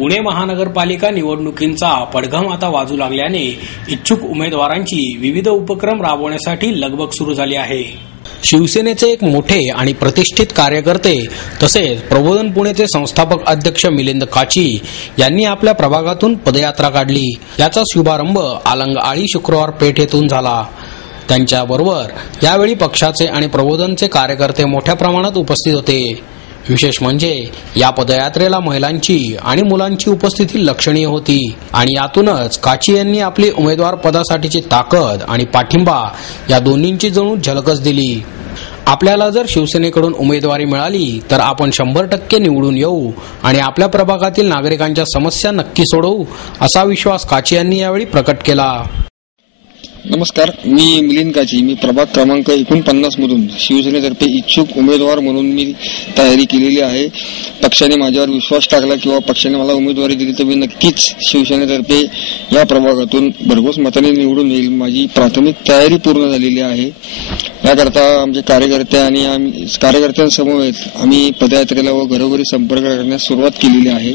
पुणे महानगरपालिका निवडणुकींचा पडघम आता वाजू लागल्याने इच्छुक उमेदवारांची विविध उपक्रम राबवण्यासाठी लगबग सुरू झाली आहे। शिवसेनेचे एक मोठे आणि प्रतिष्ठित कार्यकर्ते तसेच प्रबोधन पुणेचे संस्थापक अध्यक्ष मिलिंद काची यांनी आपल्या प्रभागातून पदयात्रा काढली। याचा शुभारंभ अलंग आळी शुक्रवार पेठ येथून झाला। त्यांच्याबरोबर यावेळी पक्षाचे आणि प्रबोधनचे कार्यकर्ते मोठ्या प्रमाणात उपस्थित होते। विशेष म्हणजे या पदयात्रेला महिलांची आणि मुलांची उपस्थिती लक्षणीय होती आणि यातूनच काची यांनी आपली उमेदवार पदासाठीची ताकद आणि पाठिंबा या दोन्हींची जणू झलकच दिली। आपल्याला जर शिवसेनेकडून उमेदवारी मिळाली तर आपण 100% निवडून येऊ आणि आपल्या प्रभागातील नागरिकांच्या समस्या नक्की सोडवू असा विश्वास काची यांनी यावेळी प्रकट केला। नमस्कार, मी मिलिंद काची। मी प्रभाग क्रमांक 49 मधून शिवसेनेतर्फे इच्छुक उमेदवार म्हणून मी तयारी केलेली आहे। पक्षाने माझ्यावर विश्वास टाकला किंवा पक्षाने मला उमेदवारी दिली तर मी नक्कीच शिवसेनेतर्फे या प्रभागातून भरघोस मताने निवडून येईल। माझी प्राथमिक तयारी पूर्ण झालेली आहे। याकरता आमचे कार्यकर्ते आणि कार्यकर्त्यांसमवेत आम्ही पदयात्रेला व घरोघरी संपर्क करण्यास सुरुवात केलेली आहे।